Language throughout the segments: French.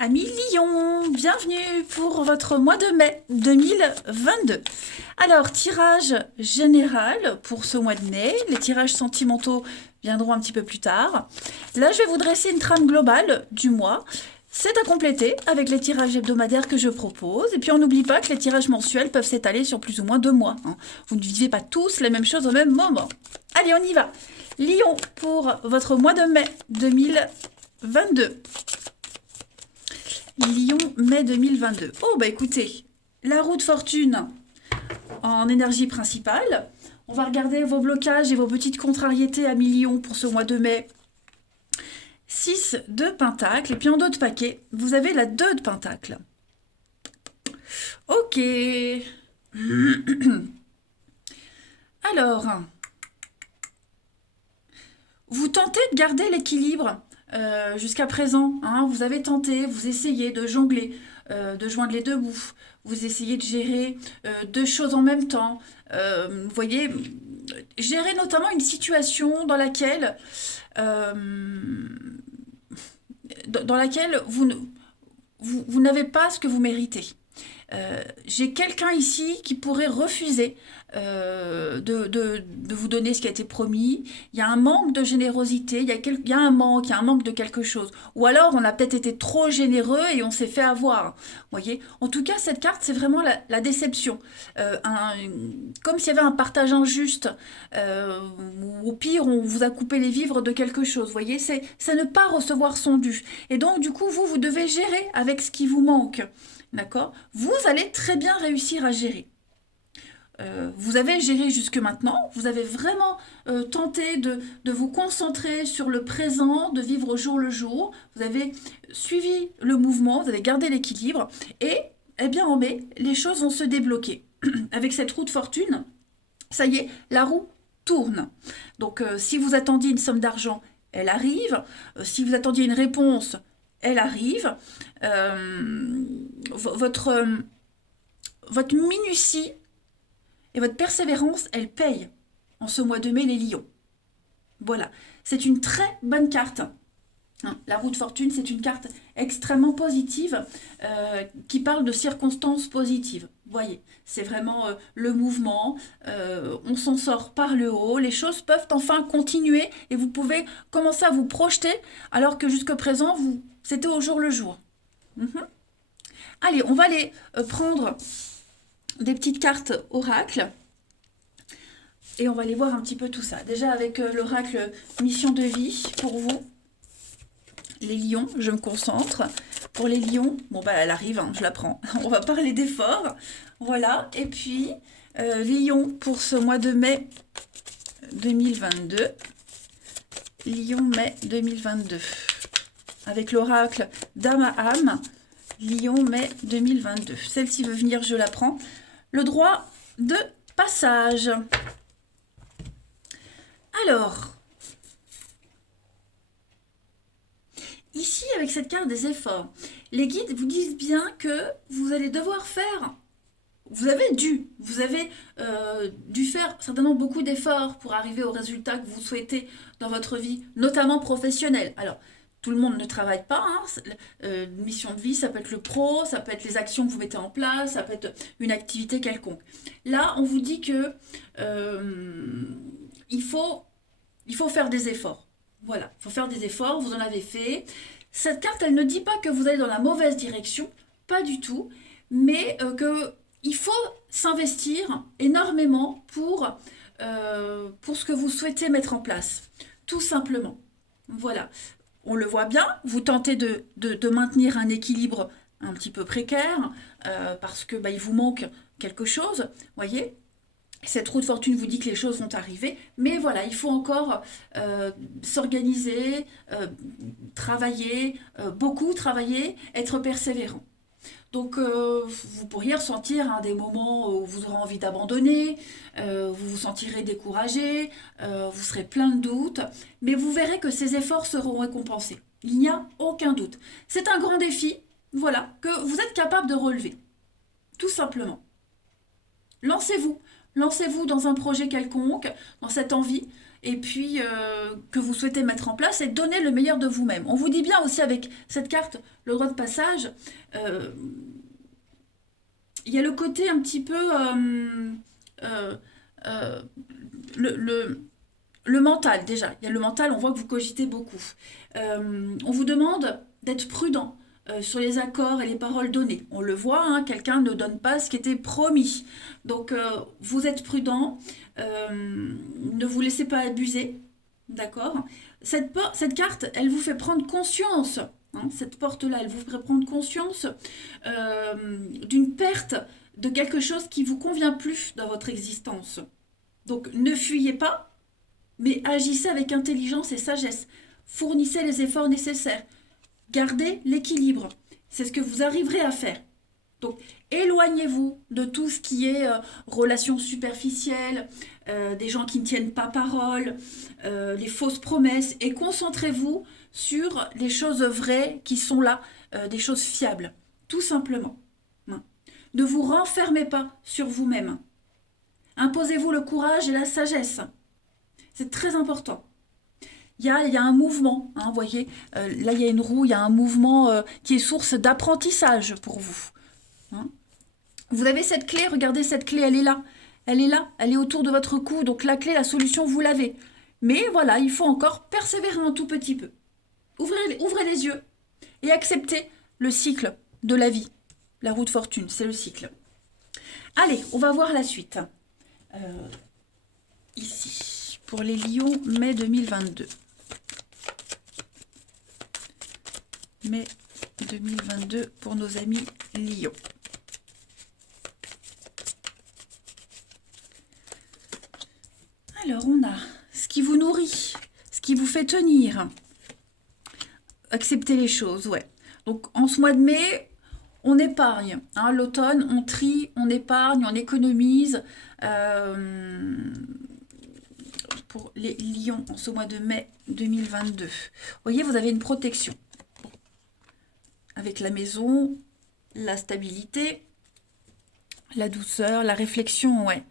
Amis Lion, bienvenue pour votre mois de mai 2022. Alors, tirage général pour ce mois de mai. Les tirages sentimentaux viendront un petit peu plus tard. Là, je vais vous dresser une trame globale du mois. C'est à compléter avec les tirages hebdomadaires que je propose. Et puis, on n'oublie pas que les tirages mensuels peuvent s'étaler sur plus ou moins 2 mois, hein. Vous ne vivez pas tous les mêmes choses au même moment. Allez, on y va. Lion pour votre mois de mai 2022. Lion, mai 2022. Oh, bah écoutez, la roue de fortune en énergie principale. On va regarder vos blocages et vos petites contrariétés à Lion pour ce mois de mai. 6 de pentacle. Et puis en dos de paquet, vous avez la 2 de pentacle. Ok. Alors, vous tentez de garder l'équilibre jusqu'à présent, hein. Vous avez tenté, vous essayez de jongler, de joindre les deux bouts. Vous essayez de gérer deux choses en même temps. Vous voyez, gérer notamment une situation euh, dans laquelle vous n'avez pas ce que vous méritez. J'ai quelqu'un ici qui pourrait refuser de vous donner ce qui a été promis. Il y a un manque de générosité, il y a un manque de quelque chose. Ou alors on a peut-être été trop généreux et on s'est fait avoir. Voyez. En tout cas, cette carte, c'est vraiment la déception. Comme s'il y avait un partage injuste. Ou au pire, on vous a coupé les vivres de quelque chose. Voyez, c'est ne pas recevoir son dû. Et donc, du coup, vous devez gérer avec ce qui vous manque. D'accord? Vous allez très bien réussir à gérer. Vous avez géré jusque maintenant, vous avez vraiment tenté de vous concentrer sur le présent, de vivre au jour le jour, vous avez suivi le mouvement, vous avez gardé l'équilibre, et eh bien en mai, les choses vont se débloquer. Avec cette roue de fortune, ça y est, la roue tourne. Donc si vous attendiez une somme d'argent, elle arrive. Si vous attendiez une réponse, elle arrive. Votre, votre minutie et votre persévérance, elle paye en ce mois de mai les lions. Voilà, c'est une très bonne carte. La roue de fortune, c'est une carte extrêmement positive qui parle de circonstances positives. Voyez, c'est vraiment le mouvement, on s'en sort par le haut, les choses peuvent enfin continuer et vous pouvez commencer à vous projeter alors que jusque présent, c'était au jour le jour. Mhm. Allez, on va aller prendre des petites cartes oracle et on va aller voir un petit peu tout ça. Déjà avec l'oracle mission de vie pour vous, les lions, je me concentre. Pour les lions, bon bah elle arrive, hein, je la prends. On va parler d'efforts. Voilà, et puis les lions pour ce mois de mai 2022. Lion mai 2022. Avec l'oracle d'Amaham, Lion mai 2022. Celle-ci veut venir, je la prends. Le droit de passage. Alors, ici, avec cette carte des efforts, les guides vous disent bien que vous allez devoir faire, vous avez dû faire certainement beaucoup d'efforts pour arriver au résultat que vous souhaitez dans votre vie, notamment professionnelle. Alors, tout le monde ne travaille pas, hein. Une mission de vie, ça peut être le pro, ça peut être les actions que vous mettez en place, ça peut être une activité quelconque. Là, on vous dit que il faut faire des efforts. Voilà, il faut faire des efforts, vous en avez fait. Cette carte, elle ne dit pas que vous allez dans la mauvaise direction, pas du tout, mais qu'il faut s'investir énormément pour ce que vous souhaitez mettre en place, tout simplement. Voilà, on le voit bien, vous tentez de maintenir un équilibre un petit peu précaire, parce que il vous manque quelque chose, voyez. Cette roue de fortune vous dit que les choses vont arriver, mais voilà, il faut encore s'organiser, travailler, beaucoup travailler, être persévérant. Donc vous pourriez ressentir des moments où vous aurez envie d'abandonner, vous vous sentirez découragé, vous serez plein de doutes, mais vous verrez que ces efforts seront récompensés. Il n'y a aucun doute. C'est un grand défi, voilà, que vous êtes capable de relever, tout simplement. Lancez-vous. Lancez-vous dans un projet quelconque, dans cette envie, et puis que vous souhaitez mettre en place et donner le meilleur de vous-même. On vous dit bien aussi avec cette carte, le droit de passage, euh, il y a le côté un petit peu euh, euh, le, le- le mental déjà. Il y a le mental, on voit que vous cogitez beaucoup. On vous demande d'être prudent sur les accords et les paroles données. On le voit, hein, quelqu'un ne donne pas ce qui était promis. Donc vous êtes prudent, ne vous laissez pas abuser, d'accord. Cette carte, elle vous fait prendre conscience, hein, cette porte-là, elle vous fait prendre conscience d'une perte de quelque chose qui vous convient plus dans votre existence. Donc ne fuyez pas, mais agissez avec intelligence et sagesse. Fournissez les efforts nécessaires. Gardez l'équilibre. C'est ce que vous arriverez à faire. Donc, éloignez-vous de tout ce qui est relations superficielles, des gens qui ne tiennent pas parole, les fausses promesses, et concentrez-vous sur les choses vraies qui sont là, des choses fiables, tout simplement. Hein. Ne vous renfermez pas sur vous-même. Imposez-vous le courage et la sagesse. C'est très important. Il y a un mouvement, hein, vous voyez, là il y a une roue, il y a un mouvement qui est source d'apprentissage pour vous. Hein. Vous avez cette clé, regardez cette clé, elle est là. Elle est là, elle est autour de votre cou. Donc la clé, la solution, vous l'avez. Mais voilà, il faut encore persévérer un tout petit peu. Ouvrez les yeux et acceptez le cycle de la vie. La roue de fortune, c'est le cycle. Allez, on va voir la suite. Ici, pour les lions, mai 2022. Mai 2022 pour nos amis lions. Alors, on a ce qui vous nourrit, ce qui vous fait tenir. Accepter les choses, ouais. Donc, en ce mois de mai, on épargne. Hein, l'automne, on trie, on épargne, on économise. Pour les lions, en ce mois de mai 2022. Vous voyez, vous avez une protection. Avec la maison, la stabilité, la douceur, la réflexion, ouais.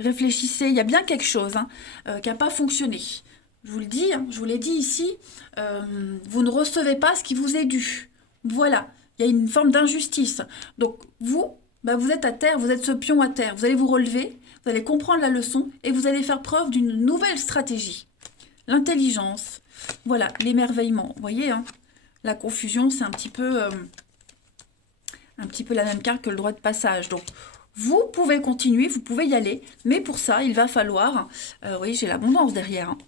Réfléchissez, il y a bien quelque chose hein, qui n'a pas fonctionné. Je vous le dis, hein, je vous l'ai dit ici, vous ne recevez pas ce qui vous est dû. Voilà, il y a une forme d'injustice. Donc vous, bah, vous êtes à terre, vous êtes ce pion à terre. Vous allez vous relever, vous allez comprendre la leçon et vous allez faire preuve d'une nouvelle stratégie. L'intelligence, voilà, l'émerveillement. Vous voyez, hein, la confusion, c'est un petit peu la même carte que le droit de passage. Donc, vous pouvez continuer, vous pouvez y aller, mais pour ça, il va falloir... oui, j'ai l'abondance derrière. Hein.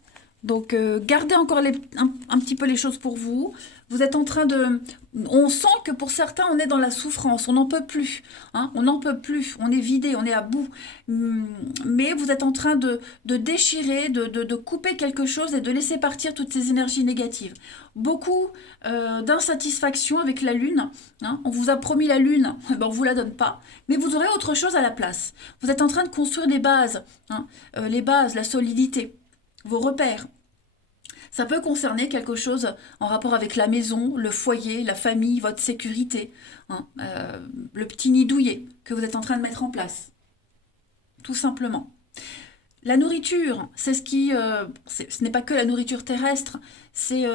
Donc, gardez encore un petit peu les choses pour vous. Vous êtes en train de... On sent que pour certains, on est dans la souffrance. On n'en peut plus. Hein, on n'en peut plus. On est vidé, on est à bout. Mais vous êtes en train de déchirer, de couper quelque chose et de laisser partir toutes ces énergies négatives. Beaucoup d'insatisfaction avec la lune. Hein. On vous a promis la lune, ben on ne vous la donne pas. Mais vous aurez autre chose à la place. Vous êtes en train de construire les bases. Hein, les bases, la solidité, vos repères. Ça peut concerner quelque chose en rapport avec la maison, le foyer, la famille, votre sécurité, hein, le petit nid douillet que vous êtes en train de mettre en place. Tout simplement. La nourriture, c'est ce qui... ce n'est pas que la nourriture terrestre, c'est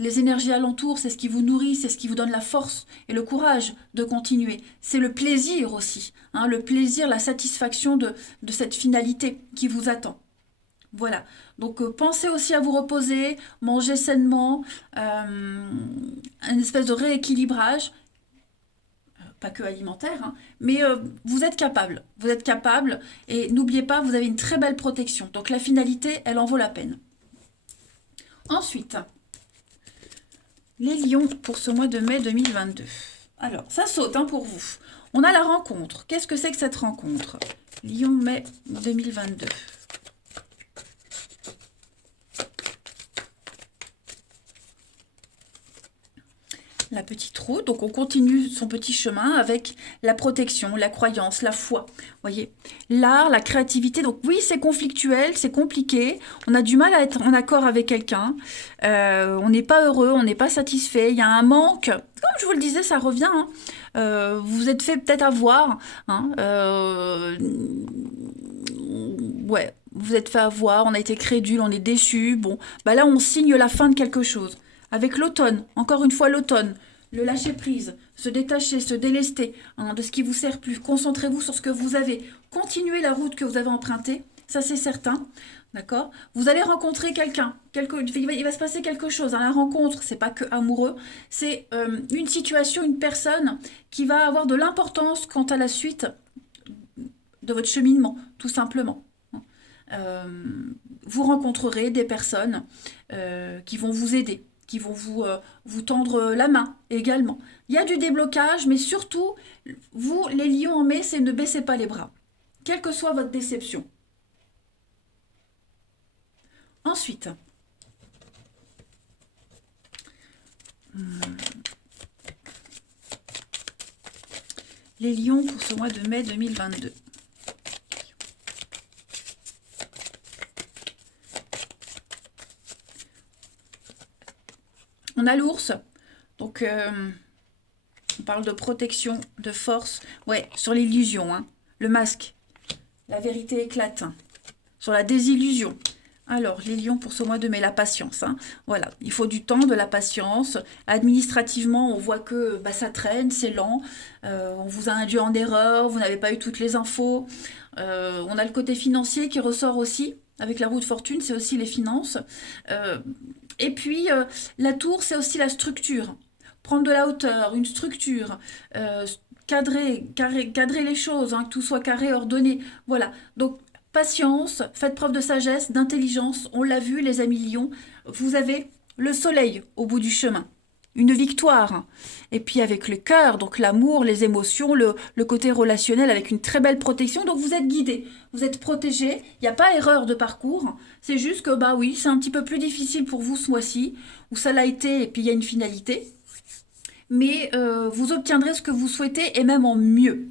les énergies alentours, c'est ce qui vous nourrit, c'est ce qui vous donne la force et le courage de continuer. C'est le plaisir aussi, hein, le plaisir, la satisfaction de cette finalité qui vous attend. Voilà, donc pensez aussi à vous reposer, manger sainement, une espèce de rééquilibrage, pas que alimentaire, hein, mais vous êtes capable, et n'oubliez pas, vous avez une très belle protection, donc la finalité, elle en vaut la peine. Ensuite, les lions pour ce mois de mai 2022. Alors, ça saute hein, pour vous. On a la rencontre. Qu'est-ce que c'est que cette rencontre? Lion mai 2022. La petite roue, donc on continue son petit chemin avec la protection, la croyance, la foi, voyez, l'art, la créativité, donc oui c'est conflictuel, c'est compliqué, on a du mal à être en accord avec quelqu'un, on n'est pas heureux, on n'est pas satisfait, il y a un manque, comme je vous le disais ça revient, hein. Vous vous êtes fait peut-être avoir, hein, ouais, vous êtes fait avoir, on a été crédule, on est déçu. Bon, bah là, on signe la fin de quelque chose. Avec l'automne, encore une fois l'automne, le lâcher prise, se détacher, se délester hein, de ce qui vous sert plus. Concentrez-vous sur ce que vous avez. Continuez la route que vous avez empruntée, ça c'est certain. D'accord? Vous allez rencontrer quelqu'un. Il va se passer quelque chose. Hein. La rencontre, c'est pas que amoureux. C'est une situation, une personne qui va avoir de l'importance quant à la suite de votre cheminement, tout simplement. Euh, Vous rencontrerez des personnes qui vont vous aider, qui vont vous tendre la main également. Il y a du déblocage, mais surtout, vous, les lions en mai, c'est ne baissez pas les bras, quelle que soit votre déception. Ensuite, les lions pour ce mois de mai 2022. On a l'ours, donc on parle de protection, de force, ouais, sur l'illusion, hein. Le masque, la vérité éclate, hein. Sur la désillusion. Alors, les lions pour ce mois de mai, la patience, hein. Voilà, il faut du temps, de la patience. Administrativement, on voit que bah, ça traîne, c'est lent. On vous a induit en erreur, vous n'avez pas eu toutes les infos. On a le côté financier qui ressort aussi. Avec la roue de fortune, c'est aussi les finances. Et puis, la tour, c'est aussi la structure. Prendre de la hauteur, une structure, cadrer les choses, hein, que tout soit carré, ordonné. Voilà. Donc, patience, faites preuve de sagesse, d'intelligence. On l'a vu, les amis lions. Vous avez le soleil au bout du chemin. Une victoire. Et puis avec le cœur, donc l'amour, les émotions, le côté relationnel avec une très belle protection. Donc vous êtes guidé, vous êtes protégé. Il n'y a pas erreur de parcours. C'est juste que, bah oui, c'est un petit peu plus difficile pour vous ce mois-ci, où ça l'a été et puis il y a une finalité. Mais vous obtiendrez ce que vous souhaitez et même en mieux.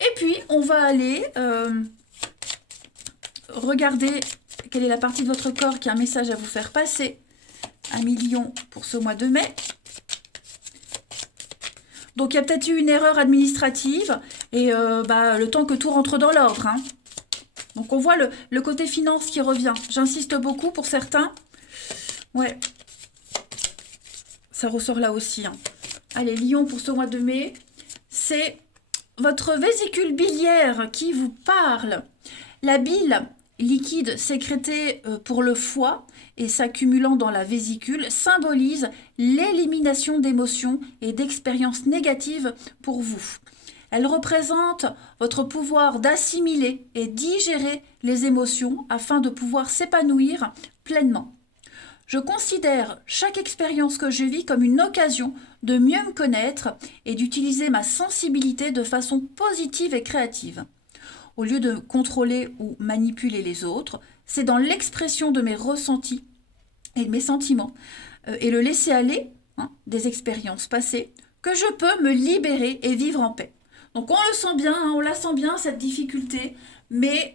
Et puis, on va aller regarder quelle est la partie de votre corps qui a un message à vous faire passer. 1 million pour ce mois de mai. Donc, il y a peut-être eu une erreur administrative et le temps que tout rentre dans l'ordre. Hein. Donc, on voit le côté finance qui revient. J'insiste beaucoup pour certains. Ouais. Ça ressort là aussi. Hein. Allez, lion pour ce mois de mai. C'est votre vésicule biliaire qui vous parle. La bile liquide sécrétée pour le foie et s'accumulant dans la vésicule symbolise l'élimination d'émotions et d'expériences négatives pour vous. Elle représente votre pouvoir d'assimiler et digérer les émotions afin de pouvoir s'épanouir pleinement. Je considère chaque expérience que je vis comme une occasion de mieux me connaître et d'utiliser ma sensibilité de façon positive et créative. Au lieu de contrôler ou manipuler les autres, c'est dans l'expression de mes ressentis et de mes sentiments et le laisser aller des expériences passées que je peux me libérer et vivre en paix. Donc on le sent bien, on la sent bien cette difficulté, mais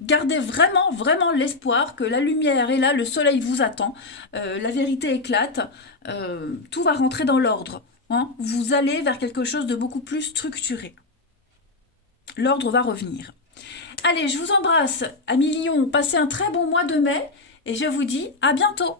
gardez vraiment, vraiment l'espoir que la lumière est là, le soleil vous attend, la vérité éclate, tout va rentrer dans l'ordre. Hein. Vous allez vers quelque chose de beaucoup plus structuré. L'ordre va revenir. Allez, je vous embrasse, amis lions, passez un très bon mois de mai et je vous dis à bientôt.